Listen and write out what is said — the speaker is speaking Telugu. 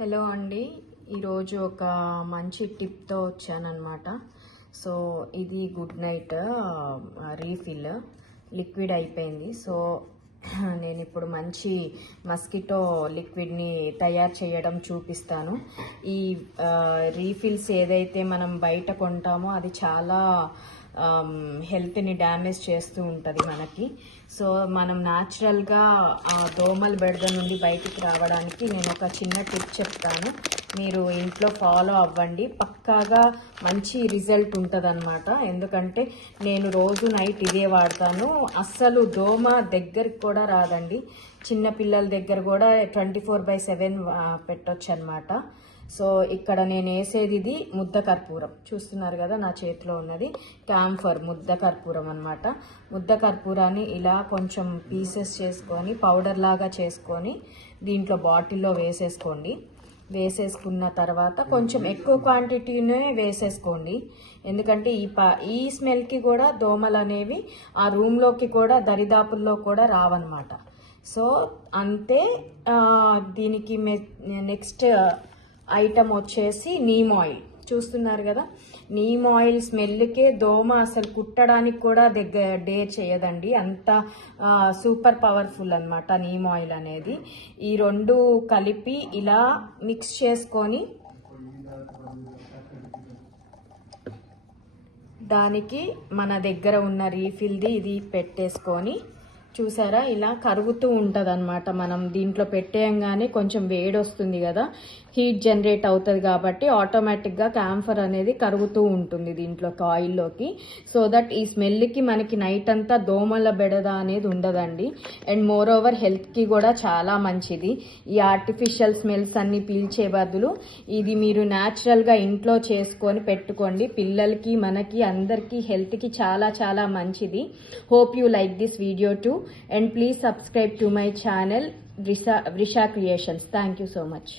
హలో అండి, ఈరోజు ఒక మంచి టిప్తో వచ్చానమాట. సో ఇది గుడ్ నైట్ రీఫిల్ లిక్విడ్ అయిపోయింది. సో నేను ఇప్పుడు మంచి మస్కిటో లిక్విడ్ని తయారు చేయడం చూపిస్తాను. ఈ రీఫిల్స్ ఏదైతే మనం బయట కొంటామో అది చాలా హెల్త్ని డ్యామేజ్ చేస్తూ ఉంటుంది మనకి. సో మనం న్యాచురల్గా దోమల బెడద నుండి బయటికి రావడానికి నేను ఒక చిన్న టిప్ చెప్తాను, మీరు ఇంట్లో ఫాలో అవ్వండి. పక్కాగా మంచి రిజల్ట్ ఉంటుంది అనమాట. ఎందుకంటే నేను రోజు నైట్ ఇదే వాడతాను. అస్సలు దోమ దగ్గరికి కూడా రాదండి. చిన్నపిల్లల దగ్గర కూడా 24/7 పెట్టొచ్చు అనమాట. సో ఇక్కడ నేను వేసేది ఇది ముద్ద కర్పూరం, చూస్తున్నారు కదా నా చేతిలో ఉన్నది క్యాంఫర్ ముద్ద కర్పూరం అనమాట. ముద్ద కర్పూరాన్ని ఇలా కొంచెం పీసెస్ చేసుకొని పౌడర్ లాగా చేసుకొని దీంట్లో బాటిల్లో వేసేసుకోండి. వేసేసుకున్న తర్వాత కొంచెం ఎక్కువ క్వాంటిటీనే వేసేసుకోండి. ఎందుకంటే ఈ స్మెల్కి కూడా దోమలు అనేవి ఆ రూమ్లోకి కూడా దరిదాపుల్లో కూడా రావన్నమాట. సో అంతే. దీనికి నెక్స్ట్ ఐటమ్ వచ్చేసి నీమ్ ఆయిల్, చూస్తున్నారు కదా. నీమ్ ఆయిల్ స్మెల్కే దోమ అసలు కుట్టడానికి కూడా డేర్ చేయదండి, అంత సూపర్ పవర్ఫుల్ అనమాట నీమ్ ఆయిల్ అనేది. ఈ రెండు కలిపి ఇలా మిక్స్ చేసుకొని దానికి మన దగ్గర ఉన్న రీఫిల్ది ఇది పెట్టేసుకొని, చూసారా ఇలా కరుగుతూ ఉంటుంది అనమాట. మనం దీంట్లో పెట్టేయంగానే కొంచెం వేడి వస్తుంది కదా, హీట్ జనరేట్ అవుతుంది కాబట్టి ఆటోమేటిక్గా క్యాంఫర్ అనేది కరుగుతూ ఉంటుంది దీంట్లోకి ఆయిల్లోకి. సో దట్ ఈ స్మెల్కి మనకి నైట్ అంతా దోమల బెడద అనేది ఉండదండి. అండ్ మోర్ ఓవర్ హెల్త్కి కూడా చాలా మంచిది. ఈ ఆర్టిఫిషియల్ స్మెల్స్ అన్ని పీల్చే బదులు ఇది మీరు న్యాచురల్గా ఇంట్లో చేసుకొని పెట్టుకోండి. పిల్లలకి మనకి అందరికీ హెల్త్కి చాలా చాలా మంచిది. Hope you like this video too, and please subscribe to my channel Vrisha Creations. Thank you so much.